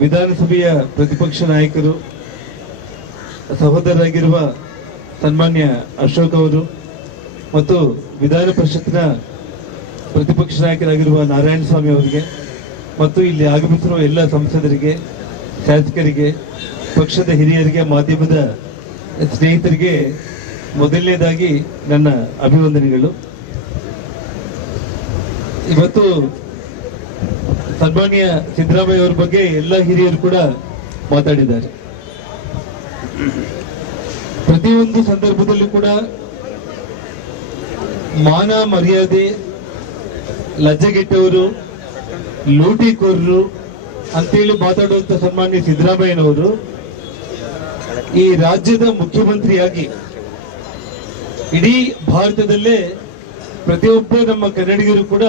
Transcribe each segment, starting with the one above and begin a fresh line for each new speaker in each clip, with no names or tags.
ವಿಧಾನಸಭೆಯ ಪ್ರತಿಪಕ್ಷ ನಾಯಕರು, ಸಹೋದರರಾಗಿರುವ ಸನ್ಮಾನ್ಯ ಅಶೋಕ್ ಅವರು ಮತ್ತು ವಿಧಾನ ಪರಿಷತ್ನ ಪ್ರತಿಪಕ್ಷ ನಾಯಕರಾಗಿರುವ ನಾರಾಯಣ ಸ್ವಾಮಿ ಅವರಿಗೆ ಮತ್ತು ಇಲ್ಲಿ ಆಗಮಿಸಿರುವ ಎಲ್ಲ ಸಂಸದರಿಗೆ, ಶಾಸಕರಿಗೆ, ಪಕ್ಷದ ಹಿರಿಯರಿಗೆ, ಮಾಧ್ಯಮದ ಸ್ನೇಹಿತರಿಗೆ ಮೊದಲನೇದಾಗಿ ನನ್ನ ಅಭಿವಂದನೆಗಳು ಇವತ್ತು ಸನ್ಮಾನ್ಯ ಸಿದ್ದರಾಮಯ್ಯ ಅವರ ಬಗ್ಗೆ ಎಲ್ಲ ಹಿರಿಯರು ಕೂಡ ಮಾತಾಡಿದ್ದಾರೆ. ಪ್ರತಿಯೊಂದು ಸಂದರ್ಭದಲ್ಲೂ ಕೂಡ ಮಾನ ಮರ್ಯಾದೆ, ಲಜ್ಜೆಗೆಟ್ಟವರು, ಲೂಟಿಕೋರರು ಅಂತೇಳಿ ಮಾತಾಡುವಂತ ಸನ್ಮಾನ್ಯ ಸಿದ್ದರಾಮಯ್ಯನವರು ಈ ರಾಜ್ಯದ ಮುಖ್ಯಮಂತ್ರಿಯಾಗಿ ಇಡೀ ಭಾರತದಲ್ಲೇ ಪ್ರತಿಯೊಬ್ಬ ನಮ್ಮ ಕನ್ನಡಿಗರು ಕೂಡ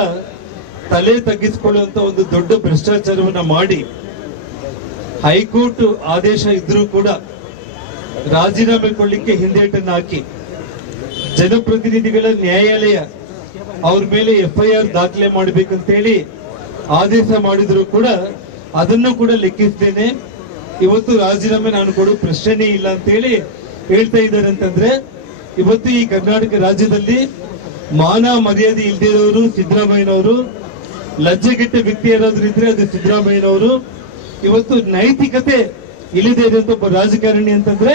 ತಲೆ ತಗ್ಗಿಸಿಕೊಳ್ಳುವಂತ ಒಂದು ದೊಡ್ಡ ಭ್ರಷ್ಟಾಚಾರವನ್ನ ಮಾಡಿ ಹೈಕೋರ್ಟ್ ಆದೇಶ ಇದ್ರೂ ಕೂಡ ರಾಜೀನಾಮೆ ಕೊಡ್ಲಿಕ್ಕೆ ಹಿಂದೇಟನ್ನು ಹಾಕಿ ಜನಪ್ರತಿನಿಧಿಗಳ ನ್ಯಾಯಾಲಯ ಅವ್ರ ಮೇಲೆ ಎಫ್ಐಆರ್ ದಾಖಲೆ ಮಾಡಬೇಕಂತೇಳಿ ಆದೇಶ ಮಾಡಿದ್ರು ಕೂಡ ಅದನ್ನು ಕೂಡ ಲೆಕ್ಕಿಸ್ತೇನೆ ಇವತ್ತು ರಾಜೀನಾಮೆ ನಾನು ಕೊಡೋ ಪ್ರಶ್ನೆನೇ ಇಲ್ಲ ಅಂತೇಳಿ ಹೇಳ್ತಾ ಇದ್ದಾರೆ ಅಂತಂದ್ರೆ, ಇವತ್ತು ಈ ಕರ್ನಾಟಕ ರಾಜ್ಯದಲ್ಲಿ ಮಾನ ಮರ್ಯಾದೆ ಇಲ್ದಿರೋರು ಸಿದ್ದರಾಮಯ್ಯನವರು ಲಜ್ಜೆಗೆಟ್ಟ ವ್ಯಕ್ತಿ ಏನಾದ್ರು ಇದ್ರೆ ಅದು ಸಿದ್ದರಾಮಯ್ಯನವರು. ಇವತ್ತು ನೈತಿಕತೆ ಇಲ್ಲದೆ ಅಂತ ಒಬ್ಬ ರಾಜಕಾರಣಿ ಅಂತಂದ್ರೆ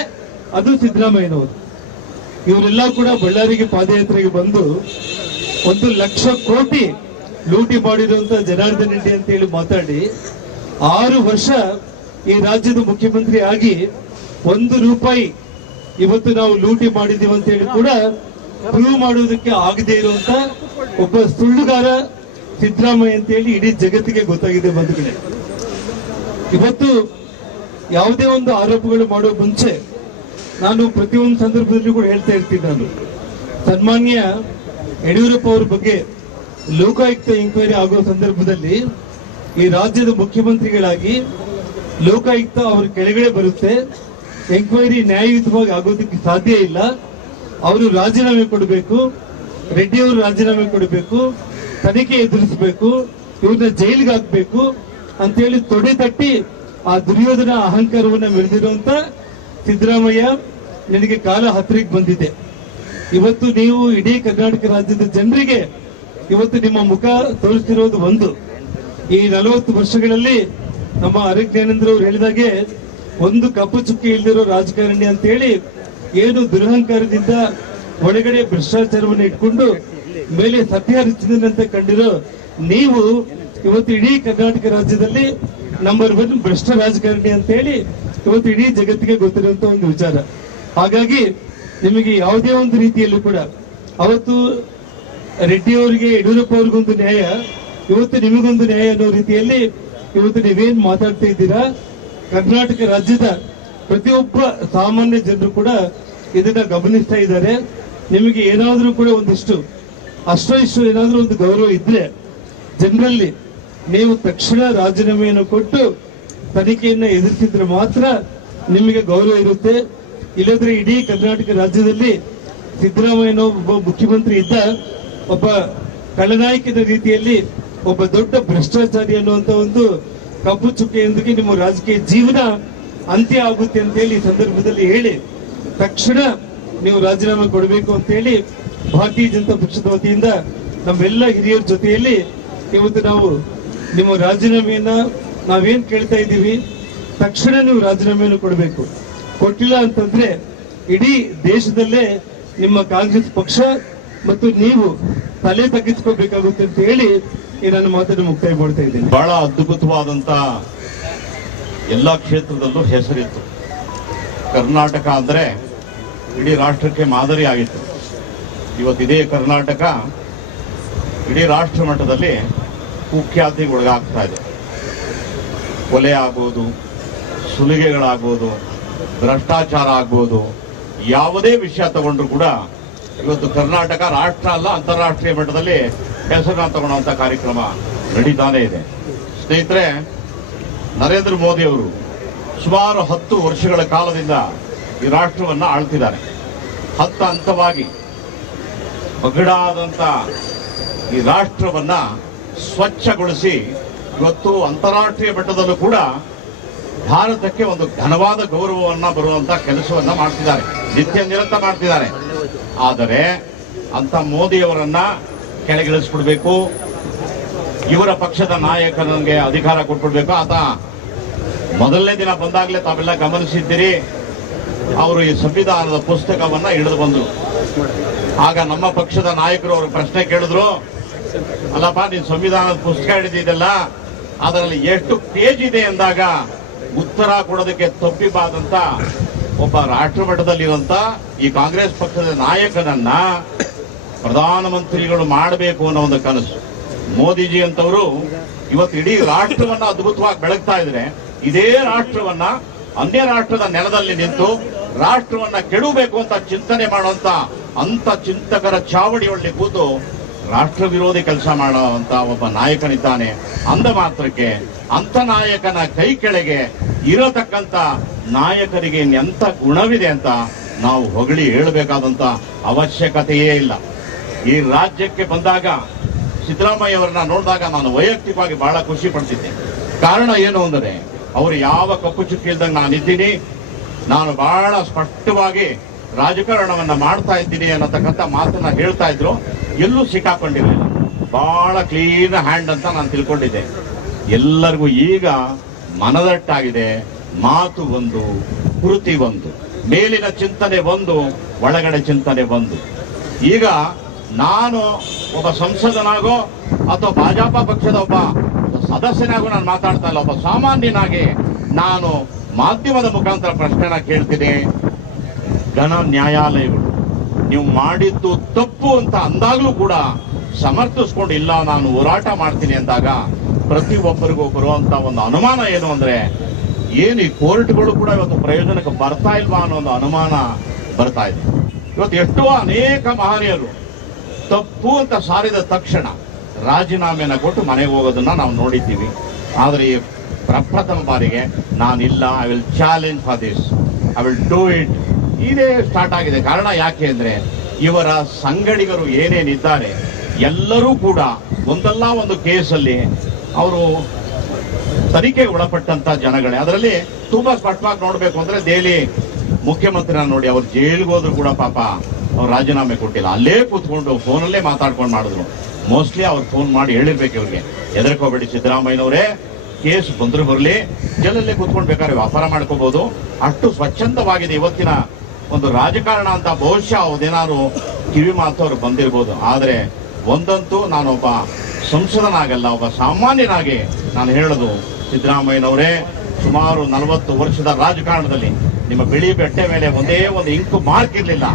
ಅದು ಸಿದ್ದರಾಮಯ್ಯನವರು. ಇವರೆಲ್ಲ ಕೂಡ ಬಳ್ಳಾರಿಗೆ ಪಾದಯಾತ್ರೆಗೆ ಬಂದು ಒಂದು ಲಕ್ಷ ಕೋಟಿ ಲೂಟಿ ಮಾಡಿರುವಂತ ಜನಾರ್ದನ್ ರೆಡ್ಡಿ ಅಂತ ಹೇಳಿ ಮಾತಾಡಿ, ಆರು ವರ್ಷ ಈ ರಾಜ್ಯದ ಮುಖ್ಯಮಂತ್ರಿ ಆಗಿ ಒಂದು ರೂಪಾಯಿ ಇವತ್ತು ನಾವು ಲೂಟಿ ಮಾಡಿದೀವಿ ಅಂತ ಹೇಳಿ ಕೂಡ ಪ್ರೂವ್ ಮಾಡುವುದಕ್ಕೆ ಆಗದೆ ಇರುವಂತ ಒಬ್ಬ ಸುಳ್ಳುಗಾರ ಸಿದ್ದರಾಮಯ್ಯ ಅಂತ ಹೇಳಿ ಇಡೀ ಜಗತ್ತಿಗೆ ಗೊತ್ತಾಗಿದೆ ಬಂಧುಗಳೇ ಇವತ್ತು ಯಾವುದೇ ಒಂದು ಆರೋಪಗಳು ಮಾಡೋ ಮುಂಚೆ ನಾನು ಪ್ರತಿಯೊಂದು ಸಂದರ್ಭದಲ್ಲಿ ಕೂಡ ಹೇಳ್ತಾ ಇರ್ತೀನಿ ನಾನು. ಸನ್ಮಾನ್ಯ ಯಡಿಯೂರಪ್ಪ ಅವ್ರ ಬಗ್ಗೆ ಲೋಕಾಯುಕ್ತ ಎಂಕ್ವೈರಿ ಆಗೋ ಸಂದರ್ಭದಲ್ಲಿ ಈ ರಾಜ್ಯದ ಮುಖ್ಯಮಂತ್ರಿಗಳಾಗಿ ಲೋಕಾಯುಕ್ತ ಅವ್ರ ಕೆಳಗಡೆ ಬರುತ್ತೆ. ಎಂಕ್ವೈರಿ ನ್ಯಾಯಯುತವಾಗಿ ಆಗೋದಕ್ಕೆ ಸಾಧ್ಯ ಇಲ್ಲ. ಅವರು ರಾಜೀನಾಮೆ ಕೊಡಬೇಕು. ರೆಡ್ಡಿ ಅವರು ರಾಜೀನಾಮೆ ಕೊಡಬೇಕು. ತನಿಖೆ ಎದುರಿಸಬೇಕು ಇವ್ರನ್ನ ಜೈಲಿಗೆ ಹಾಕ್ಬೇಕು ಅಂತೇಳಿ ತೊಡೆ ತಟ್ಟಿ ಆ ದುರ್ಯೋಧನ ಅಹಂಕಾರವನ್ನ ಮೆರೆದಿರುವಂತ ಸಿದ್ದರಾಮಯ್ಯ ನಿನಗೆ ಕಾಲ ಹತ್ತಿರಕ್ಕೆ ಬಂದಿದೆ. ಇವತ್ತು ನೀವು ಇಡೀ ಕರ್ನಾಟಕ ರಾಜ್ಯದ ಜನರಿಗೆ ಇವತ್ತು ನಿಮ್ಮ ಮುಖ ತೋರಿಸ್ತಿರೋದು ಒಂದು. ಈ ನಲವತ್ತು ವರ್ಷಗಳಲ್ಲಿ ನಮ್ಮ ಅರಗ್ ಜ್ಞಾನೇಂದ್ರ ಅವರು ಹೇಳಿದಾಗೆ ಒಂದು ಕಪ್ಪು ಚುಕ್ಕಿ ಇಲ್ದಿರೋ ರಾಜಕಾರಣಿ ಅಂತ ಹೇಳಿ ಏನು ದುರಹಂಕಾರದಿಂದ ಒಳಗಡೆ ಭ್ರಷ್ಟಾಚಾರವನ್ನು ಇಟ್ಕೊಂಡು ಮೇಲೆ ಸತ್ಯ ಹರಿಸಿದಂತೆ ಕಂಡಿರೋ ನೀವು ಇವತ್ತು ಇಡೀ ಕರ್ನಾಟಕ ರಾಜ್ಯದಲ್ಲಿ ನಂಬರ್ ಒನ್ ಭ್ರಷ್ಟ ರಾಜಕಾರಣಿ ಅಂತ ಹೇಳಿ ಇವತ್ತು ಇಡೀ ಜಗತ್ತಿಗೆ ಗೊತ್ತಿರುವಂತ ಒಂದು ವಿಚಾರ. ಹಾಗಾಗಿ ನಿಮಗೆ ಯಾವುದೇ ಒಂದು ರೀತಿಯಲ್ಲೂ ಕೂಡ ಅವತ್ತು ರೆಡ್ಡಿ ಅವರಿಗೆ, ಯಡಿಯೂರಪ್ಪ ಅವ್ರಿಗೊಂದು ನ್ಯಾಯ, ಇವತ್ತು ನಿಮಗೊಂದು ನ್ಯಾಯ ಅನ್ನೋ ರೀತಿಯಲ್ಲಿ ಇವತ್ತು ನೀವೇನ್ ಮಾತಾಡ್ತಾ ಇದ್ದೀರಾ? ಕರ್ನಾಟಕ ರಾಜ್ಯದ ಪ್ರತಿಯೊಬ್ಬ ಸಾಮಾನ್ಯ ಜನರು ಕೂಡ ಇದನ್ನ ಗಮನಿಸ್ತಾ ಇದ್ದಾರೆ. ನಿಮಗೆ ಏನಾದರೂ ಕೂಡ ಒಂದಿಷ್ಟು ಅಷ್ಟೋ ಏನಾದ್ರೂ ಒಂದು ಗೌರವ ಇದ್ರೆ ಜನರಲ್ಲಿ ನೀವು ತಕ್ಷಣ ರಾಜೀನಾಮೆಯನ್ನು ಕೊಟ್ಟು ತನಿಖೆಯನ್ನ ಎದುರಿಸಿದ್ರೆ ಮಾತ್ರ ನಿಮಗೆ ಗೌರವ ಇರುತ್ತೆ. ಇಲ್ಲದ್ರೆ ಇಡೀ ಕರ್ನಾಟಕ ರಾಜ್ಯದಲ್ಲಿ ಸಿದ್ದರಾಮಯ್ಯನ ಒಬ್ಬ ಮುಖ್ಯಮಂತ್ರಿ ಇದ್ದ ಒಬ್ಬ ಕಳನಾಯಕನ ರೀತಿಯಲ್ಲಿ ಒಬ್ಬ ದೊಡ್ಡ ಭ್ರಷ್ಟಾಚಾರಿ ಅನ್ನುವಂತ ಒಂದು ಕಪ್ಪು ಚುಕ್ಕೆಯೊಂದಿಗೆ ನಿಮ್ಮ ರಾಜಕೀಯ ಜೀವನ ಅಂತ್ಯ ಆಗುತ್ತೆ ಅಂತ ಹೇಳಿ ಸಂದರ್ಭದಲ್ಲಿ ಹೇಳಿ, ತಕ್ಷಣ ನೀವು ರಾಜೀನಾಮೆ ಕೊಡಬೇಕು ಅಂತ ಹೇಳಿ ಭಾರತೀಯ ಜನತಾ ಪಕ್ಷದ ವತಿಯಿಂದ ನಮ್ಮೆಲ್ಲ ಹಿರಿಯರ ಜೊತೆಯಲ್ಲಿ ಇವತ್ತು ನಾವು ನಿಮ್ಮ ರಾಜೀನಾಮೆಯನ್ನ ನಾವೇನ್ ಕೇಳ್ತಾ ಇದ್ದೀವಿ, ತಕ್ಷಣ ನೀವು ರಾಜೀನಾಮೆಯನ್ನು ಕೊಡಬೇಕು. ಕೊಟ್ಟಿಲ್ಲ ಅಂತಂದ್ರೆ ಇಡೀ ದೇಶದಲ್ಲೇ ನಿಮ್ಮ ಕಾಂಗ್ರೆಸ್ ಪಕ್ಷ ಮತ್ತು ನೀವು ತಲೆ ತಗ್ಗಿಸ್ಕೋಬೇಕಾಗುತ್ತೆ ಅಂತ ಹೇಳಿ ಈ ನನ್ನ ಮಾತನ್ನು ಮುಕ್ತಾಯ ಮಾಡ್ತಾ ಇದ್ದೀನಿ.
ಬಹಳ ಅದ್ಭುತವಾದಂತ ಎಲ್ಲ ಕ್ಷೇತ್ರದಲ್ಲೂ ಹೆಸರಿತ್ತು. ಕರ್ನಾಟಕ ಅಂದ್ರೆ ಇಡೀ ರಾಷ್ಟ್ರಕ್ಕೆ ಮಾದರಿ ಆಗಿತ್ತು ಇವತ್ತು ಇದೇ ಕರ್ನಾಟಕ, ಇಡೀ ರಾಷ್ಟ್ರ ಮಟ್ಟದಲ್ಲಿ ಕುಖ್ಯಾತಿಗೆ ಒಳಗಾಗ್ತಾ ಇದೆ. ಕೊಲೆ ಆಗ್ಬೋದು, ಸುಲಿಗೆಗಳಾಗ್ಬೋದು, ಭ್ರಷ್ಟಾಚಾರ ಆಗ್ಬೋದು, ಯಾವುದೇ ವಿಷಯ ತಗೊಂಡ್ರು ಕೂಡ ಇವತ್ತು ಕರ್ನಾಟಕ ರಾಷ್ಟ್ರ ಅಲ್ಲ, ಅಂತಾರಾಷ್ಟ್ರೀಯ ಮಟ್ಟದಲ್ಲಿ ಹೆಸರು ತಗೊಳ್ಳುವಂತ ಕಾರ್ಯಕ್ರಮ ನಡೀತಾನೆ ಇದೆ. ಸ್ನೇಹಿತರೆ, ನರೇಂದ್ರ ಮೋದಿ ಅವರು ಸುಮಾರು ಹತ್ತು ವರ್ಷಗಳ ಕಾಲದಿಂದ ಈ ರಾಷ್ಟ್ರವನ್ನು ಆಳ್ತಿದ್ದಾರೆ. ಹತ್ತ ಹಂತವಾಗಿ ಬಗಡಾದಂತ ಈ ರಾಷ್ಟ್ರವನ್ನ ಸ್ವಚ್ಛಗೊಳಿಸಿ ಇವತ್ತು ಅಂತಾರಾಷ್ಟ್ರೀಯ ಮಟ್ಟದಲ್ಲೂ ಕೂಡ ಭಾರತಕ್ಕೆ ಒಂದು ಘನವಾದ ಗೌರವವನ್ನ ಬರುವಂತ ಕೆಲಸವನ್ನ ಮಾಡ್ತಿದ್ದಾರೆ. ನಿತ್ಯ ನಿರಂತರ ಮಾಡ್ತಿದ್ದಾರೆ. ಆದರೆ ಅಂತ ಮೋದಿಯವರನ್ನ ಕೆಳಗಿಳಿಸ್ಬಿಡ್ಬೇಕು. ಇವರ ಪಕ್ಷದ ನಾಯಕನಿಗೆ ಅಧಿಕಾರ ಕೊಟ್ಬಿಡ್ಬೇಕು. ಆತ ಮೊದಲನೇ ದಿನ ಬಂದಾಗಲೇ ತಾವೆಲ್ಲ ಗಮನಿಸಿದ್ದೀರಿ. ಅವರು ಈ ಸಂವಿಧಾನದ ಪುಸ್ತಕವನ್ನ ಹಿಡಿದು ಬಂದರು. ಆಗ ನಮ್ಮ ಪಕ್ಷದ ನಾಯಕರು ಅವರು ಪ್ರಶ್ನೆ ಕೇಳಿದ್ರು, ಅಲ್ಲಪ್ಪ, ನೀನ್ ಸಂವಿಧಾನದ ಪುಸ್ತಕ ಹಿಡಿದಿದ್ದಲ್ಲ ಅದರಲ್ಲಿ ಎಷ್ಟು ಪೇಜ್ ಇದೆ ಎಂದಾಗ ಉತ್ತರ ಕೊಡೋದಕ್ಕೆ ತಪ್ಪಿಬಾದಂತ ಒಬ್ಬ ರಾಷ್ಟ್ರ ಮಟ್ಟದಲ್ಲಿರುವಂತ ಈ ಕಾಂಗ್ರೆಸ್ ಪಕ್ಷದ ನಾಯಕನನ್ನ ಪ್ರಧಾನಮಂತ್ರಿಗಳು ಮಾಡಬೇಕು ಅನ್ನೋ ಒಂದು ಕನಸು. ಮೋದಿಜಿ ಅಂತವರು ಇವತ್ತು ಇಡೀ ರಾಷ್ಟ್ರವನ್ನ ಅದ್ಭುತವಾಗಿ ಬೆಳಗ್ತಾ ಇದ್ರೆ, ಇದೇ ರಾಷ್ಟ್ರವನ್ನ ಅನ್ಯ ರಾಷ್ಟ್ರದ ನೆಲದಲ್ಲಿ ನಿಂತು ರಾಷ್ಟ್ರವನ್ನ ಕೆಡಬೇಕು ಅಂತ ಚಿಂತನೆ ಮಾಡುವಂತ ಅಂತ ಚಿಂತಕರ ಚಾವಡಿಯಲ್ಲಿ ಕೂತು ರಾಷ್ಟ್ರ ವಿರೋಧಿ ಕೆಲಸ ಮಾಡುವಂತ ಒಬ್ಬ ನಾಯಕನಿದ್ದಾನೆ. ಅಂದ ಮಾತ್ರಕ್ಕೆ ಅಂತ ನಾಯಕನ ಕೈ ಕೆಳಗೆ ಇರತಕ್ಕಂತ ನಾಯಕರಿಗೆ ಎಂತ ಗುಣವಿದೆ ಅಂತ ನಾವು ಹೊಗಳಿ ಹೇಳಬೇಕಾದಂತ ಅವಶ್ಯಕತೆಯೇ ಇಲ್ಲ. ಈ ರಾಜ್ಯಕ್ಕೆ ಬಂದಾಗ ಸಿದ್ದರಾಮಯ್ಯ ಅವರನ್ನ ನೋಡಿದಾಗ ನಾನು ವೈಯಕ್ತಿಕವಾಗಿ ಬಹಳ ಖುಷಿ ಪಡ್ತಿದ್ದೆ. ಕಾರಣ ಏನು ಅಂದರೆ, ಅವರು ಯಾವ ಕಪ್ಪು ಚುಕ್ಕಿ ಇಲ್ದಂಗೆ ನಾನು ಇದ್ದೀನಿ ನಾನು ಬಹಳ ಸ್ಪಷ್ಟವಾಗಿ ರಾಜಕಾರಣವನ್ನ ಮಾಡ್ತಾ ಇದ್ದೀನಿ ಅನ್ನತಕ್ಕಂಥ ಮಾತನ್ನ ಹೇಳ್ತಾ ಇದ್ರು. ಎಲ್ಲೂ ಸಿಕ್ಕಾಕೊಂಡಿರಲಿಲ್ಲ. ಬಹಳ ಕ್ಲೀನ್ ಹ್ಯಾಂಡ್ ಅಂತ ನಾನು ತಿಳ್ಕೊಂಡಿದ್ದೆ. ಎಲ್ಲರಿಗೂ ಈಗ ಮನದಟ್ಟಾಗಿದೆ. ಮಾತು ಒಂದು ಕೃತಿ ಒಂದು ಮೇಲಿನ ಚಿಂತನೆ ಒಂದು ಒಳಗಡೆ ಚಿಂತನೆ ಒಂದು ಈಗ ನಾನು ಒಬ್ಬ ಸಂಸದನಾಗೋ ಅಥವಾ ಭಾಜಪ ಪಕ್ಷದ ಒಬ್ಬ ಸದಸ್ಯನಾಗೋ ನಾನು ಮಾತಾಡ್ತಾ ಇಲ್ಲ. ಒಬ್ಬ ಸಾಮಾನ್ಯನಾಗಿ ನಾನು ಮಾಧ್ಯಮದ ಮುಖಾಂತರ ಪ್ರಶ್ನೆನ ಕೇಳ್ತೀನಿ. ಘನ ನ್ಯಾಯಾಲಯಗಳು. ನೀವು ಮಾಡಿದ್ದು ತಪ್ಪು ಅಂತ ಅಂದಾಗಲೂ ಕೂಡ ಸಮರ್ಥಿಸ್ಕೊಂಡು ಇಲ್ಲ, ನಾನು ಹೋರಾಟ ಮಾಡ್ತೀನಿ ಅಂದಾಗ ಪ್ರತಿಯೊಬ್ಬರಿಗೂ ಬರುವಂತ ಒಂದು ಅನುಮಾನ ಏನು ಅಂದ್ರೆ, ಏನು ಈ ಕೋರ್ಟ್ಗಳು ಕೂಡ ಇವತ್ತು ಪ್ರಯೋಜನಕ್ಕೆ ಬರ್ತಾ ಇಲ್ವಾ ಅನ್ನೋ ಒಂದು ಅನುಮಾನ ಬರ್ತಾ ಇದೆ. ಇವತ್ತು ಎಷ್ಟೋ ಅನೇಕ ಮಹನೀಯರು ತಪ್ಪು ಅಂತ ಸಾರಿದ ತಕ್ಷಣ ರಾಜೀನಾಮೆನ ಕೊಟ್ಟು ಮನೆಗೆ ಹೋಗೋದನ್ನ ನಾವು ನೋಡಿದ್ದೀವಿ. ಆದರೆ ಈ ಪ್ರಪ್ರಥಮ ಬಾರಿಗೆ ನಾನಿಲ್ಲ I will challenge for this I will do it ಇದೇ ಸ್ಟಾರ್ಟ್ ಆಗಿದೆ. ಕಾರಣ ಯಾಕೆ ಅಂದ್ರೆ ಇವರ ಸಂಗಡಿಗರು ಏನೇನಿದ್ದಾರೆ, ಎಲ್ಲರೂ ಕೂಡ ಒಂದಲ್ಲ ಒಂದು ಕೇಸಲ್ಲಿ ಅವರು ತನಿಖೆ ಒಳಪಟ್ಟಂತ ಜನಗಳೇ. ಅದರಲ್ಲಿ ತುಂಬಾ ಸ್ಪಷ್ಟವಾಗಿ ನೋಡ್ಬೇಕು ಅಂದ್ರೆ ದೆಹಲಿ ಮುಖ್ಯಮಂತ್ರಿನ ನೋಡಿ ಅವ್ರು ಜೈಲಿಗೆ ಹೋದ್ರು ಕೂಡ ಪಾಪ ಅವ್ರು ರಾಜೀನಾಮೆ ಕೊಟ್ಟಿಲ್ಲ. ಅಲ್ಲೇ ಕೂತ್ಕೊಂಡು ಫೋನಲ್ಲೇ ಮಾತಾಡ್ಕೊಂಡು ಮಾಡಿದ್ರು. ಮೋಸ್ಟ್ಲಿ ಅವ್ರು ಫೋನ್ ಮಾಡಿ ಹೇಳಿರ್ಬೇಕು ಇವ್ರಿಗೆ. ಹೆದರ್ಕೋಬೇಡಿ ಸಿದ್ದರಾಮಯ್ಯನವರೇ ಕೇಸ್ ಬಂದ್ರು ಬರಲಿ, ಜೈಲಲ್ಲೇ ಕೂತ್ಕೊಂಡು ಬೇಕಾದ್ರೆ ವ್ಯಾಪಾರ ಮಾಡ್ಕೋಬಹುದು ಅಷ್ಟು ಸ್ವಚ್ಛಂದವಾಗಿದೆ ಇವತ್ತಿನ ಒಂದು ರಾಜಕಾರಣ ಅಂತ ಬಹುಶಃ ಅದೇನಾದ್ರು ಕಿವಿ ಮಾತು ಅವ್ರು ಬಂದಿರ್ಬೋದು. ಆದ್ರೆ ಒಂದಂತೂ ನಾನೊಬ್ಬ ಸಂಸದನಾಗಲ್ಲ, ಒಬ್ಬ ಸಾಮಾನ್ಯನಾಗಿ ನಾನು ಹೇಳೋದು ಸಿದ್ದರಾಮಯ್ಯನವರೇ, ಸುಮಾರು ನಲವತ್ತು ವರ್ಷದ ರಾಜಕಾರಣದಲ್ಲಿ ನಿಮ್ಮ ಬಿಳಿ ಬೆಟ್ಟೆ ಮೇಲೆ ಒಂದೇ ಒಂದು ಇಂಕು ಮಾರ್ಕ್ ಇರಲಿಲ್ಲ.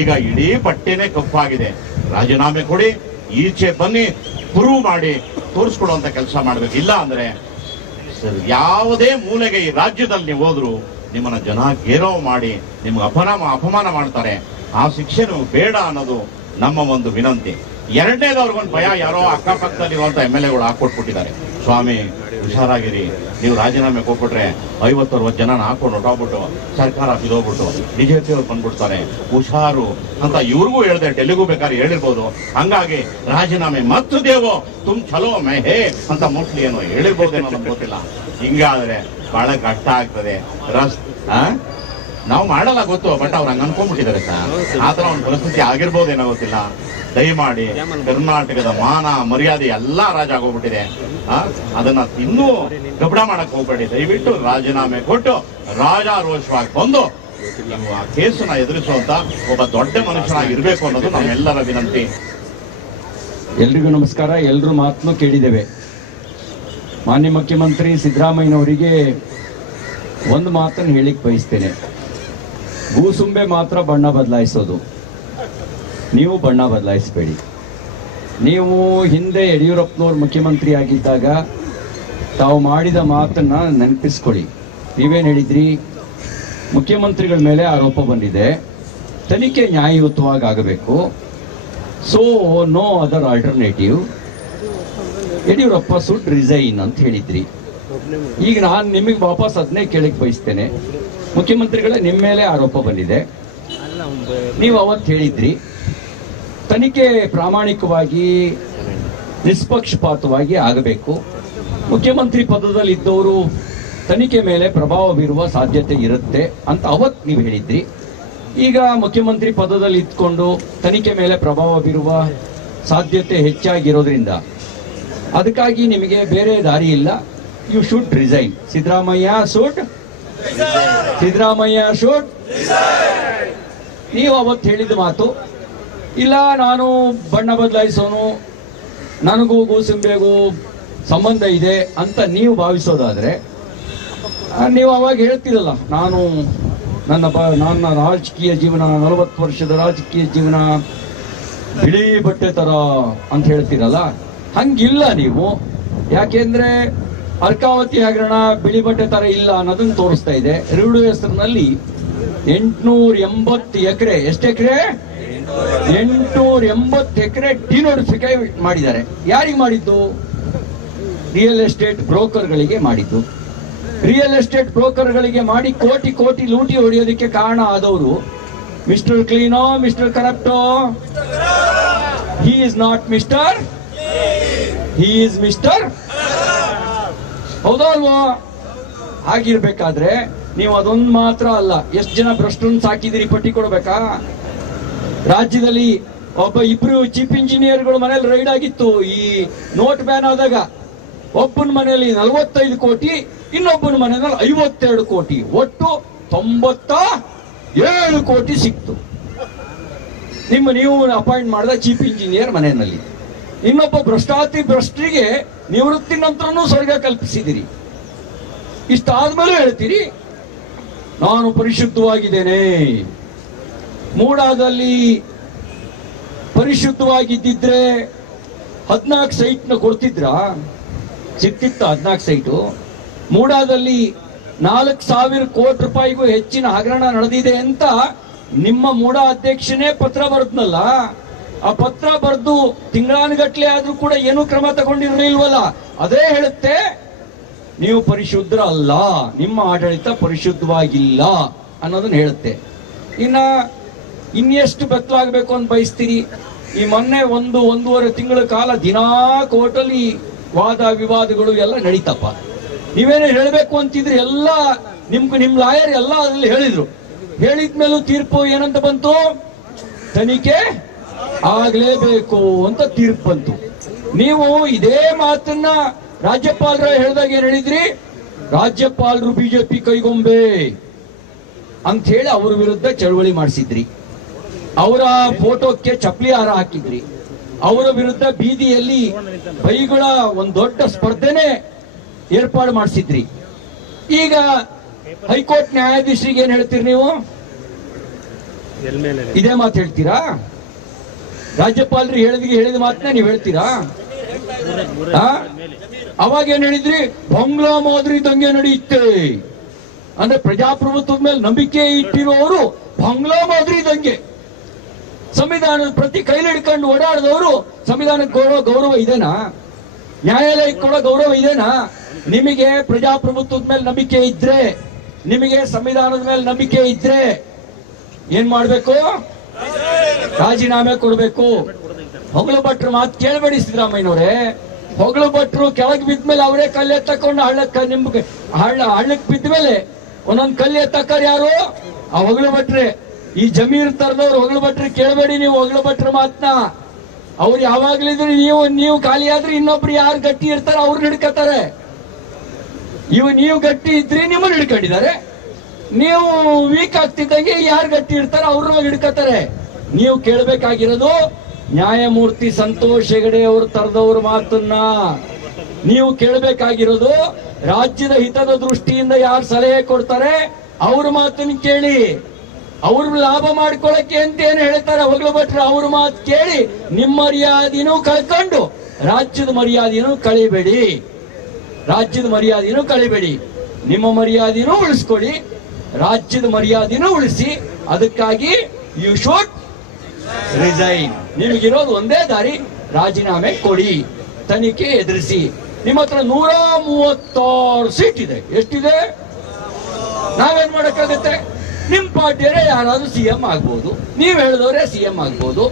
ಈಗ ಇಡೀ ಬಟ್ಟೆನೇ ಕಪ್ಪಾಗಿದೆ. ರಾಜೀನಾಮೆ ಕೊಡಿ, ಈಚೆ ಬನ್ನಿ, ಪ್ರೂವ್ ಮಾಡಿ, ತೋರಿಸ್ಕೊಡುವಂತ ಕೆಲಸ ಮಾಡಬೇಕು. ಇಲ್ಲ ಅಂದ್ರೆ ಯಾವುದೇ ಮೂಲೆಗೆ ಈ ರಾಜ್ಯದಲ್ಲಿ ನೀವು ಹೋದ್ರು ನಿಮ್ಮನ್ನ ಜನ ಗೇರವ ಮಾಡಿ ನಿಮ್ಗೆ ಅಪನಾಮ ಅಪಮಾನ ಮಾಡ್ತಾರೆ. ಆ ಶಿಕ್ಷೆನು ಬೇಡ ಅನ್ನೋದು ನಮ್ಮ ಒಂದು ವಿನಂತಿ. ಎರಡನೇದವ್ರಿಗೊಂದು ಭಯ ಯಾರೋ ಅಕ್ಕಪಕ್ಕದಲ್ಲಿ ಇರುವಂತ ಎಂ ಎಲ್ ಎಗಳು ಹಾಕೊಟ್ಬಿಟ್ಟಿದ್ದಾರೆ ಸ್ವಾಮಿ, ಹುಷಾರಾಗಿರಿ. ನೀವು ರಾಜೀನಾಮೆ ಕೊಟ್ಬಿಟ್ರೆ ಐವತ್ತು ಅರವತ್ತು ಜನ ಹಾಕೊಂಡು ಹೊಟ್ಟೋಗ್ಬಿಟ್ಟು ಸರ್ಕಾರ ಬಿದೋಗ್ಬಿಟ್ಟು ಬಿಜೆಪಿ ಅವ್ರು ಬಂದ್ಬಿಡ್ತಾರೆ. ಹುಷಾರು ಅಂತ ಇವ್ರಿಗೂ ಹೇಳಿದೆ ಡೆಲ್ಲಿಗೂ ಬೇಕಾದ್ರೆ ಹೇಳಿರ್ಬೋದು. ಹಂಗಾಗಿ ರಾಜೀನಾಮೆ ಮತ್ತು ದೇವೋ ತುಮ್ ಚಲೋ ಮೇ ಹೇ ಅಂತ ಮೋಸ್ಟ್ಲಿ ಏನೋ ಹೇಳಿರ್ಬೋದೇನೋ ನಮ್ಗೆ ಗೊತ್ತಿಲ್ಲ. ಹಿಂಗಾದ್ರೆ ಬಹಳ ಕಷ್ಟ ಆಗ್ತದೆ. ರಸ್ ಆ? ನಾವು ಮಾಡಲ್ಲ ಗೊತ್ತು ಬಟ್ ಅವ್ರು ಹಂಗ ಅನ್ಕೊಂಡ್ಬಿಟ್ಟಿದ್ದಾರೆ ಸರ್. ತರ ಒಂದು ಪರಿಸ್ಥಿತಿ ಆಗಿರ್ಬೋದೇನೋ ಗೊತ್ತಿಲ್ಲ. ದಯಮಾಡಿ ಕರ್ನಾಟಕದ ಮಾನ ಮರ್ಯಾದೆ ಎಲ್ಲಾ ರಾಜ ಆಗೋಗ್ಬಿಟ್ಟಿದೆ. ಆ? ಅದನ್ನ ಇನ್ನೂ ಗಬಡ ಮಾಡಕ್ ಹೋಗ್ಬೇಡಿ. ದಯವಿಟ್ಟು ರಾಜೀನಾಮೆ ಕೊಟ್ಟು ರಾಜಾರೋಷವಾಗಿ ಬಂದು ನೀವು ಆ ಕೇಸನ್ನ ಎದುರಿಸುವಂತ ಒಬ್ಬ ದೊಡ್ಡ ಮನುಷ್ಯನಾಗಿ ಇರಬೇಕು ಅನ್ನೋದು ನಮ್ಮೆಲ್ಲರ ವಿನಂತಿ.
ಎಲ್ರಿಗೂ ನಮಸ್ಕಾರ. ಎಲ್ಲರೂ ಮಾತನ್ನು ಕೇಳಿದ್ದೇವೆ. ಮಾನ್ಯ ಮುಖ್ಯಮಂತ್ರಿ ಸಿದ್ದರಾಮಯ್ಯನವರಿಗೆ ಒಂದು ಮಾತನ್ನು ಹೇಳಿಕ್ ಬಯಸ್ತೇನೆ. ಭೂಸುಂಬೆ ಮಾತ್ರ ಬಣ್ಣ ಬದಲಾಯಿಸೋದು. ನೀವು ಬಣ್ಣ ಬದಲಾಯಿಸಬೇಡಿ. ನೀವು ಹಿಂದೆ ಯಡಿಯೂರಪ್ಪನವ್ರು ಮುಖ್ಯಮಂತ್ರಿ ಆಗಿದ್ದಾಗ ತಾವು ಮಾಡಿದ ಮಾತನ್ನು ನೆನಪಿಸ್ಕೊಳ್ಳಿ. ನೀವೇನು ಹೇಳಿದ್ರಿ? ಮುಖ್ಯಮಂತ್ರಿಗಳ ಮೇಲೆ ಆರೋಪ ಬಂದಿದೆ. ತನಿಖೆ ನ್ಯಾಯಯುತವಾಗಿ ಆಗಬೇಕು. So no other alternative Yediyurappa should resign ಅಂತ ಹೇಳಿದ್ರಿ. ಈಗ ನಾನು ನಿಮಗೆ ವಾಪಸ್ ಅದನ್ನೇ ಕೇಳಕ್ ಬಯಸ್ತೇನೆ. ಮುಖ್ಯಮಂತ್ರಿಗಳೇ ನಿಮ್ಮ ಮೇಲೆ ಆರೋಪ ಬಂದಿದೆ. ನೀವು ಅವತ್ತು ಹೇಳಿದ್ರಿ. ತನಿಖೆ ಪ್ರಾಮಾಣಿಕವಾಗಿ, ನಿಷ್ಪಕ್ಷಪಾತವಾಗಿ ಆಗಬೇಕು. ಮುಖ್ಯಮಂತ್ರಿ ಪದದಲ್ಲಿ ಇದ್ದವರು ತನಿಖೆ ಮೇಲೆ ಪ್ರಭಾವ ಬೀರುವ ಸಾಧ್ಯತೆ ಇರುತ್ತೆ ಅಂತ ಅವತ್ತು ನೀವು ಹೇಳಿದ್ರಿ. ಈಗ ಮುಖ್ಯಮಂತ್ರಿ ಪದದಲ್ಲಿ ಇದ್ಕೊಂಡು ತನಿಖೆ ಮೇಲೆ ಪ್ರಭಾವ ಬೀರುವ ಸಾಧ್ಯತೆ ಹೆಚ್ಚಾಗಿರೋದ್ರಿಂದ ಅದಕ್ಕಾಗಿ ನಿಮಗೆ ಬೇರೆ ದಾರಿ ಇಲ್ಲ. You should resign Siddaramaiah should Siddaramaiah should ನೀವು ಅವತ್ತು ಹೇಳಿದ ಮಾತು, ಇಲ್ಲ, ನಾನು ಬಣ್ಣ ಬದಲಾಯಿಸೋನು, ನನಗೂ ಗೂಸಿಂಬೆಗೂ ಸಂಬಂಧ ಇದೆ ಅಂತ ನೀವು ಭಾವಿಸೋದಾದ್ರೆ ನೀವು ಅವಾಗ ಹೇಳ್ತಿರಲ್ಲ, ನಾನು ನನ್ನ ಬ, ನನ್ನ ರಾಜಕೀಯ ಜೀವನ, ನಲವತ್ತು ವರ್ಷದ ರಾಜಕೀಯ ಜೀವನ ಬಿಳಿ ಬಟ್ಟೆ ಥರ ಅಂತ ಹೇಳ್ತೀರಲ್ಲ ಹಂಗಿಲ್ಲ ನೀವು. ಯಾಕೆಂದ್ರೆ ಅರ್ಕಾವತಿ ಹಗರಣ ಬಿಳಿ ಬಟ್ಟೆ ತರ ಇಲ್ಲ ಅನ್ನೋದನ್ನ ತೋರಿಸ್ತಾ ಇದೆ. ರಿವಿಡು ಹೆಸರಿನಲ್ಲಿ ಎಂಟುನೂರ ಎಂಬತ್ತು ಎಕರೆ, ಎಷ್ಟು ಎಕರೆ? ಎಂಟುನೂರ ಎಂಬತ್ತು ಎಕರೆ ಡಿನೋಟಿಫಿಕೈ ಮಾಡಿದ್ದಾರೆ. ಯಾರಿಗೆ ಮಾಡಿದ್ದು? ರಿಯಲ್ ಎಸ್ಟೇಟ್ ಬ್ರೋಕರ್ಗಳಿಗೆ ಮಾಡಿದ್ದು. ರಿಯಲ್ ಎಸ್ಟೇಟ್ ಬ್ರೋಕರ್ಗಳಿಗೆ ಮಾಡಿ ಕೋಟಿ ಕೋಟಿ ಲೂಟಿ ಹೊಡೆಯೋದಕ್ಕೆ ಕಾರಣ ಆದವರು ಮಿಸ್ಟರ್ ಕ್ಲೀನೋ, mister ಕರಪ್ಟೋ. He is not mister is mister ಹೌದಲ್ವಾ ಹಾಗಿರ್ಬೇಕಾದ್ರೆ ನೀವು ಅದೊಂದು ಮಾತ್ರ ಅಲ್ಲ, ಎಷ್ಟು ಜನ ಭ್ರಷ್ಟರನ್ನ ಸಾಕಿದಿರಿ ಪಟ್ಟಿ ಕೊಡ್ಬೇಕಾ? ರಾಜ್ಯದಲ್ಲಿ ಒಬ್ಬ ಇಬ್ರು ಚೀಫ್ ಇಂಜಿನಿಯರ್ಗಳು ಮನೇಲಿ ರೈಡ್ ಆಗಿತ್ತು, ಈ ನೋಟ್ ಬ್ಯಾನ್ ಆದಾಗ ಒಬ್ಬನ ಮನೆಯಲ್ಲಿ ನಲವತ್ತೈದು ಕೋಟಿ, ಇನ್ನೊಬ್ಬನ ಮನೆಯಲ್ಲಿ ಐವತ್ತೆರಡು ಕೋಟಿ, ಒಟ್ಟು ತೊಂಬತ್ತ ಏಳು ಕೋಟಿ ಸಿಕ್ತು. ನಿಮ್ಮ ನೀವು ಅಪಾಯಿಂಟ್ ಮಾಡಿದ ಚೀಫ್ ಇಂಜಿನಿಯರ್ ಮನೆಯಲ್ಲಿ. ಇನ್ನೊಬ್ಬ ಭ್ರಷ್ಟಾತಿ ಭ್ರಷ್ಟಿಗೆ ನಿವೃತ್ತಿ ನಂತರನೂ ಸ್ವರ್ಗ ಕಲ್ಪಿಸಿದಿರಿ. ಇಷ್ಟಾದ್ಮೇಲೂ ಹೇಳ್ತೀರಿ, ನಾನು ಪರಿಶುದ್ಧವಾಗಿದ್ದೇನೆ. ಮೂಡಾದಲ್ಲಿ ಪರಿಶುದ್ಧವಾಗಿದ್ದಿದ್ರೆ ಹದಿನಾಲ್ಕು ಸೈಟ್ನ ಕೊಡ್ತಿದ್ರ? ಸಿಕ್ತಿತ್ತ ಹದಿನಾಲ್ಕು ಸೈಟು. ಮೂಡಾದಲ್ಲಿ ನಾಲ್ಕು ಸಾವಿರ ಕೋಟಿ ರೂಪಾಯಿಗೂ ಹೆಚ್ಚಿನ ಹಗರಣ ನಡೆದಿದೆ ಅಂತ ನಿಮ್ಮ ಮೂಡಾ ಅಧ್ಯಕ್ಷನೇ ಪತ್ರ ಬರೆದ್ನಲ್ಲ? ಆ ಪತ್ರ ಬರೆದು ತಿಂಗಳಾನುಗಟ್ಲೆ ಆದ್ರೂ ಕೂಡ ಏನು ಕ್ರಮ ತಗೊಂಡಿರ್ಲಿಲ್ವಲ್ಲ, ಅದೇ ಹೇಳುತ್ತೆ, ನೀವು ಪರಿಶುದ್ಧರ ಅಲ್ಲ ನಿಮ್ಮ ಆಡಳಿತ ಪರಿಶುದ್ಧವಾಗಿಲ್ಲ ಅನ್ನೋದನ್ನ ಹೇಳುತ್ತೆ. ಇನ್ನ ಇನ್ನೆಷ್ಟು ಬೆತ್ತಲಾಗಬೇಕು ಅಂತ ಬಯಸ್ತೀರಿ? ಈ ಮೊನ್ನೆ ಒಂದು, ಒಂದೂವರೆ ತಿಂಗಳ ಕಾಲ ದಿನಾ ಕೋರ್ಟಲ್ಲಿ ವಾದ, ವಿವಾದಗಳು ಎಲ್ಲ ನಡೀತಪ್ಪ. ನೀವೇನು ಹೇಳಬೇಕು ಅಂತಿದ್ರೆ ಎಲ್ಲ ನಿಮ್ಗೆ ನಿಮ್ ಲಾಯರ್ ಎಲ್ಲ ಅದ್ರಲ್ಲಿ ಹೇಳಿದ್ರು. ಹೇಳಿದ್ಮೇಲೂ ತೀರ್ಪು ಏನಂತ ಬಂತು? ತನಿಖೆ ಆಗ್ಲೇಬೇಕು ಅಂತ ತೀರ್ಪು ಬಂತು. ನೀವು ಇದೇ ಮಾತನ್ನ ರಾಜ್ಯಪಾಲರ ಹೇಳಿದಾಗ ಏನ್ ಹೇಳಿದ್ರಿ? ರಾಜ್ಯಪಾಲರು ಬಿಜೆಪಿ ಕೈಗೊಂಬೆ ಅಂತ ಹೇಳಿ ಅವ್ರ ವಿರುದ್ಧ ಚಳವಳಿ ಮಾಡಿಸಿದ್ರಿ. ಅವರ ಫೋಟೋಕ್ಕೆ ಚಪ್ಪಲಿ ಹಾರ ಹಾಕಿದ್ರಿ. ಅವರ ವಿರುದ್ಧ ಬೀದಿಯಲ್ಲಿ ಬೈಗಳ ಒಂದ್ ದೊಡ್ಡ ಸ್ಪರ್ಧೆನೆ ಏರ್ಪಾಡು ಮಾಡಿಸಿದ್ರಿ. ಈಗ ಹೈಕೋರ್ಟ್ ನ್ಯಾಯಾಧೀಶರಿಗೆ ಏನ್ ಹೇಳ್ತೀರಿ ನೀವು? ಇದೇ ಮಾತು ಹೇಳ್ತೀರಾ? ರಾಜ್ಯಪಾಲರು ಹೇಳಿದ್ಗೆ ಹೇಳಿದ ಮಾತ್ರ ನೀವು ಹೇಳ್ತೀರಾ? ಅವಾಗ ಏನ್ ಹೇಳಿದ್ರಿ? ಬಂಗ್ಲಾ ಮಾದರಿ ದಂಗೆ ನಡೆಯುತ್ತೆ. ಅಂದ್ರೆ ಪ್ರಜಾಪ್ರಭುತ್ವದ ಮೇಲೆ ನಂಬಿಕೆ ಇಟ್ಟಿರುವವರು ಬಂಗ್ಲಾ ಮಾದರಿ ದಂಗೆ. ಸಂವಿಧಾನದ ಪ್ರತಿ ಕೈಲಿಡ್ಕೊಂಡು ಓಡಾಡಿದವರು ಸಂವಿಧಾನಕ್ಕೆ ಗೌರವ ಗೌರವ ಇದೆನಾ? ನ್ಯಾಯಾಲಯಕ್ಕೆ ಕೊಡೋ ಗೌರವ ಇದೆನಾ? ನಿಮಗೆ ಪ್ರಜಾಪ್ರಭುತ್ವದ ಮೇಲೆ ನಂಬಿಕೆ ಇದ್ರೆ, ನಿಮಗೆ ಸಂವಿಧಾನದ ಮೇಲೆ ನಂಬಿಕೆ ಇದ್ರೆ ಏನ್ ಮಾಡ್ಬೇಕು? ರಾಜೀನಾಮೆ ಕೊಡಬೇಕು. ಹೊಗಳು ಭಟ್ರು ಮಾತು ಕೇಳಬೇಡಿ ಸಿದ್ದರಾಮಯ್ಯನವರೇ ಹೊಗಳು ಭಟ್ರು ಕೆಳಗೆ ಬಿದ್ಮೇಲೆ ಅವರೇ ಕಲ್ಲು ಎತ್ತಕೊಂಡು ಹಳ್ಳಕ್ಕ ನಿಮ್ಗೆ ಹಳ್ಳ ಹಳ್ಳಕ್ ಬಿದ್ಮೇಲೆ ಒಂದೊಂದು ಕಲ್ಲು ಎತ್ತಕ್ಕಾರ ಯಾರು? ಆ ಹೊಗಳು ಭಟ್ರೆ. ಈ ಜಮೀರ್ ತರದವ್ರು ಹೊಗಳು ಭಟ್ರು ಕೇಳಬೇಡಿ ನೀವು ಹೊಗಳು ಭಟ್ರ ಮಾತನ್ನ ಅವ್ರು ಯಾವಾಗ್ಲಿದ್ರು ನೀವು ನೀವು ಖಾಲಿ ಆದ್ರೆ ಇನ್ನೊಬ್ರು ಯಾರು ಗಟ್ಟಿ ಇರ್ತಾರೆ ಅವ್ರನ್ನ ಹಿಡ್ಕತಾರೆ ಇವು ನೀವು ಗಟ್ಟಿ ಇದ್ರಿ, ನಿಮ್ಮನ್ನ ಹಿಡ್ಕೊಂಡಿದ್ದಾರೆ. ನೀವು ವೀಕ್ ಆಗ್ತಿದ್ದಂಗೆ ಯಾರು ಗಟ್ಟಿ ಇರ್ತಾರ ಅವ್ರನ್ನ ಹಿಡ್ಕತಾರೆ. ನೀವು ಕೇಳಬೇಕಾಗಿರೋದು ನ್ಯಾಯಮೂರ್ತಿ ಸಂತೋಷ್ ಹೆಗಡೆ ಅವರು ತರದವ್ರ ಮಾತನ್ನ. ನೀವು ಕೇಳಬೇಕಾಗಿರೋದು ರಾಜ್ಯದ ಹಿತದ ದೃಷ್ಟಿಯಿಂದ ಯಾರು ಸಲಹೆ ಕೊಡ್ತಾರೆ ಅವ್ರ ಮಾತನ್ನ ಕೇಳಿ. ಅವ್ರ ಲಾಭ ಮಾಡ್ಕೊಳಕ್ಕೆ ಅಂತ ಏನು ಹೇಳ್ತಾರೆ ಹೊಗಳು ಭಟ್ರು ಅವ್ರ ಮಾತು ಕೇಳಿ. ನಿಮ್ಮ ಮರ್ಯಾದೆನೂ ಕಳ್ಕೊಂಡು ರಾಜ್ಯದ ಮರ್ಯಾದೆನೂ ಕಳಿಬೇಡಿ. ರಾಜ್ಯದ ಮರ್ಯಾದೆನೂ ಕಳಿಬೇಡಿ. ನಿಮ್ಮ ಮರ್ಯಾದೆನೂ ಉಳಿಸ್ಕೊಳ್ಳಿ. ರಾಜ್ಯದ ಮರ್ಯಾದೆನೂ ಉಳಿಸಿ ಅದಕ್ಕಾಗಿ ಯು ಶುಡ್ ರಿಸೈನ್ ನಿಮಗಿರೋದು ಒಂದೇ ದಾರಿ, ರಾಜೀನಾಮೆ ಕೊಡಿ, ತನಿಖೆ ಎದುರಿಸಿ. ನಿಮ್ಮ ಹತ್ರ ನೂರ ಮೂವತ್ತಾರು ಸೀಟ್ ಇದೆ. ಎಷ್ಟಿದೆ? ನಾವೇನ್ ಮಾಡಕ್ಕಾಗತ್ತೆ? ನಿಮ್ ಪಾರ್ಟಿಯವರೇ ಯಾರಾದ್ರೂ ಸಿಎಂ ಆಗ್ಬೋದು, ನೀವ್ ಹೇಳಿದವರೇ ಸಿಎಂ ಆಗ್ಬೋದು.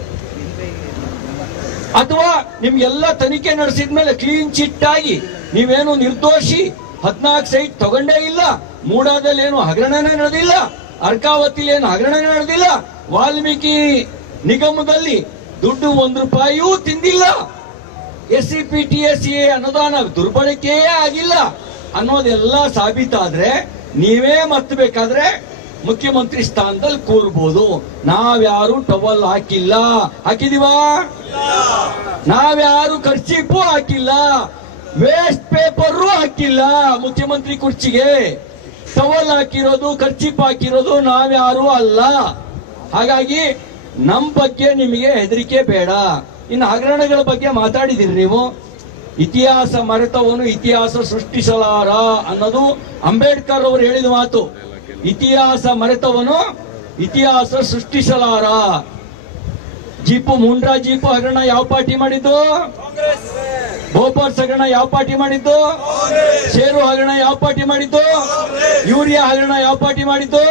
ಅಥವಾ ನಿಮ್ಗೆಲ್ಲ ತನಿಖೆ ನಡೆಸಿದ್ಮೇಲೆ ಕ್ಲೀನ್ ಚಿಟ್ ಆಗಿ ನೀವೇನು ನಿರ್ದೋಷಿ, ಹದಿನಾಲ್ಕು ಸೈಟ್ ತಗೊಂಡೇ ಇಲ್ಲ ಮೂಡಾದಲ್ಲಿ ಏನು ಹಗರಣನೇ ನಡೆದಿಲ್ಲ ಅರ್ಕಾವತಿಲಿ ಏನು ಹಗರಣನೇ ನಡೆದಿಲ್ಲ, ವಾಲ್ಮೀಕಿ ನಿಗಮದಲ್ಲಿ ದುಡ್ಡು ಒಂದ್ ರೂಪಾಯಿಯೂ ತಿಂದಿಲ್ಲ. S C P T S A ಅನುದಾನ ದುರ್ಬಳಕೆಯೇ ಆಗಿಲ್ಲ ಅನ್ನೋದೆಲ್ಲ ಸಾಬೀತಾದ್ರೆ ನೀವೇ ಮತ್ತೆ ಬೇಕಾದ್ರೆ ಮುಖ್ಯಮಂತ್ರಿ ಸ್ಥಾನದಲ್ಲಿ ಕೂರ್ಬೋದು. ನಾವ್ಯಾರು ಟವಲ್ ಹಾಕಿಲ್ಲ. ಹಾಕಿದೀವಾ? ನಾವ್ಯಾರು ಖರ್ಚಿಪ್ಪು ಹಾಕಿಲ್ಲ. ವೇಸ್ಟ್ ಪೇಪರ್ ಹಾಕಿಲ್ಲ ಮುಖ್ಯಮಂತ್ರಿ ಕುರ್ಚಿಗೆ. ಟವಲ್ ಹಾಕಿರೋದು, ಖರ್ಚಿಪ್ ಹಾಕಿರೋದು ನಾವ್ಯಾರು ಅಲ್ಲ. ಹಾಗಾಗಿ ನಮ್ ಬಗ್ಗೆ ನಿಮಗೆ ಹೆದರಿಕೆ ಬೇಡ. ಇನ್ನು ಹಗರಣಗಳ ಬಗ್ಗೆ ಮಾತಾಡಿದಿರಿ ನೀವು. ಇತಿಹಾಸ ಮರೆತವನು ಇತಿಹಾಸ ಸೃಷ್ಟಿಸಲಾರ ಅನ್ನೋದು ಅಂಬೇಡ್ಕರ್ ಅವರು ಹೇಳಿದ ಮಾತು. ಇತಿಹಾಸ ಮರೆತವನು ಇತಿಹಾಸ ಸೃಷ್ಟಿಸಲಾರ. ಜೀಪು, ಮುಂಡ್ರಾ ಜೀಪು ಹಗರಣ ಯಾವ ಪಾರ್ಟಿ ಮಾಡಿದ್ದು? ಬೋಪರ್ಸ್ ಹಗರಣ ಯಾವ ಪಾರ್ಟಿ ಮಾಡಿದ್ದು? ಶೇರು ಹಗರಣ ಯಾವ ಪಾರ್ಟಿ ಮಾಡಿದ್ದು? ಯೂರಿಯಾ ಹಗರಣ ಯಾವ ಪಾರ್ಟಿ ಮಾಡಿದ್ದು?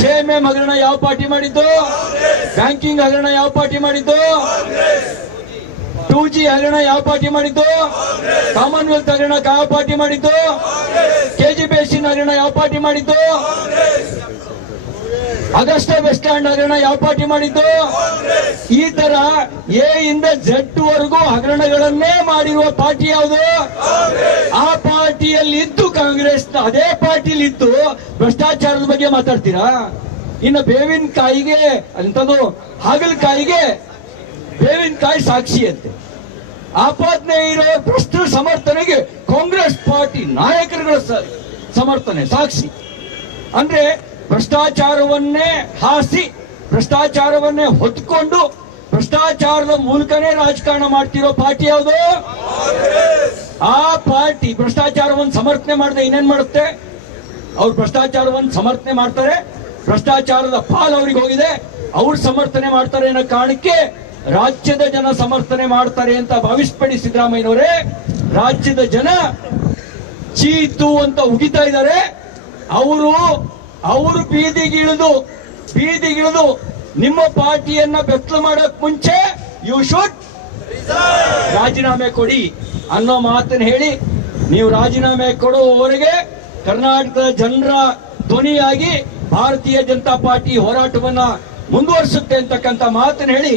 ಜೆಎಂಎಂ ಹಗರಣ ಯಾವ ಪಾರ್ಟಿ ಮಾಡಿದ್ದು? ಬ್ಯಾಂಕಿಂಗ್ ಹಗರಣ ಯಾವ ಪಾರ್ಟಿ ಮಾಡಿದ್ದು? ಟೂ ಜಿ ಹಗರಣ ಯಾವ ಪಾರ್ಟಿ ಮಾಡಿದ್ದು? ಕಾಮನ್ವೆಲ್ತ್ ಹಗರಣ ಯಾವ ಪಾರ್ಟಿ ಮಾಡಿದ್ದು? ಕೆಜಿ ಬೇಸಿನ್ ಹಗರಣ ಯಾವ ಪಾರ್ಟಿ ಮಾಡಿದ್ದು? ಅಗಸ್ಟ ಬಸ್ ಸ್ಟ್ಯಾಂಡ್ ಹಗರಣ ಯಾವ ಪಾರ್ಟಿ ಮಾಡಿದ್ದು? ಈ ತರ ಎ ಇಂದ ಜೆಡ್ ವರೆಗೂ ಹಗರಣಗಳನ್ನೇ ಮಾಡಿರುವ ಪಾರ್ಟಿ ಯಾವುದು? ಆ ಪಾರ್ಟಿಯಲ್ಲಿ ಇದ್ದು ಕಾಂಗ್ರೆಸ್ ಅದೇ ಪಾರ್ಟಿಲಿ ಇದ್ದು ಭ್ರಷ್ಟಾಚಾರದ ಬಗ್ಗೆ ಮಾತಾಡ್ತೀರಾ? ಇನ್ನು ಬೇವಿನ ಕಾಯಿಗೆ, ಅಂತದ್ದು ಹಾಗಲಕಾಯಿಗೆ ಬೇವಿನ ಕಾಯಿ ಸಾಕ್ಷಿ ಅಂತೆ ಆಪಾದನೆ ಇರೋ ಭ್ರಷ್ಟರ ಸಮರ್ಥನೆಗೆ ಕಾಂಗ್ರೆಸ್ ಪಾರ್ಟಿ ನಾಯಕರುಗಳ ಸಮರ್ಥನೆ, ಸಾಕ್ಷಿ. ಅಂದ್ರೆ ಭ್ರಷ್ಟಾಚಾರವನ್ನೇ ಹಾಸಿ ಭ್ರಷ್ಟಾಚಾರವನ್ನೇ ಹೊತ್ಕೊಂಡು ಭ್ರಷ್ಟಾಚಾರದ ಮೂಲಕನೇ ರಾಜಕಾರಣ ಮಾಡ್ತಿರೋ ಪಾರ್ಟಿ ಯಾವುದು? ಆ ಪಾರ್ಟಿ ಭ್ರಷ್ಟಾಚಾರವನ್ನು ಸಮರ್ಥನೆ ಮಾಡದೆ ಇನ್ನೇನ್ ಮಾಡುತ್ತೆ? ಅವ್ರು ಭ್ರಷ್ಟಾಚಾರವನ್ನು ಸಮರ್ಥನೆ ಮಾಡ್ತಾರೆ ಭ್ರಷ್ಟಾಚಾರದ ಪಾಲ್ ಅವ್ರಿಗೆ ಹೋಗಿದೆ ಅವ್ರು ಸಮರ್ಥನೆ ಮಾಡ್ತಾರೆ ಅನ್ನೋ ಕಾರಣಕ್ಕೆ ರಾಜ್ಯದ ಜನ ಸಮರ್ಥನೆ ಮಾಡ್ತಾರೆ ಅಂತ ಭಾವಿಸ್ಪಡಿ ಸಿದ್ದರಾಮಯ್ಯನವರೇ. ರಾಜ್ಯದ ಜನ ಚೀತು ಅಂತ ಉಗಿತಾ ಇದ್ದಾರೆ. ಅವರು ಅವರು ಬೀದಿಗಿಳಿದು ಬೀದಿಗಿಳಿದು ನಿಮ್ಮ ಪಾರ್ಟಿಯನ್ನ ಬೆತ್ತಲು ಮಾಡಕ್ ಮುಂಚೆ ಯು ಶುಡ್ ರಾಜೀನಾಮೆ ಕೊಡಿ ಅನ್ನೋ ಮಾತನ್ನು ಹೇಳಿ ನೀವು ರಾಜೀನಾಮೆ ಕೊಡುವವರೆಗೆ ಕರ್ನಾಟಕದ ಜನರ ಧ್ವನಿಯಾಗಿ ಭಾರತೀಯ ಜನತಾ ಪಾರ್ಟಿ ಹೋರಾಟವನ್ನ ಮುಂದುವರಿಸುತ್ತೆ ಅಂತಕ್ಕಂಥ ಮಾತನ್ನು ಹೇಳಿ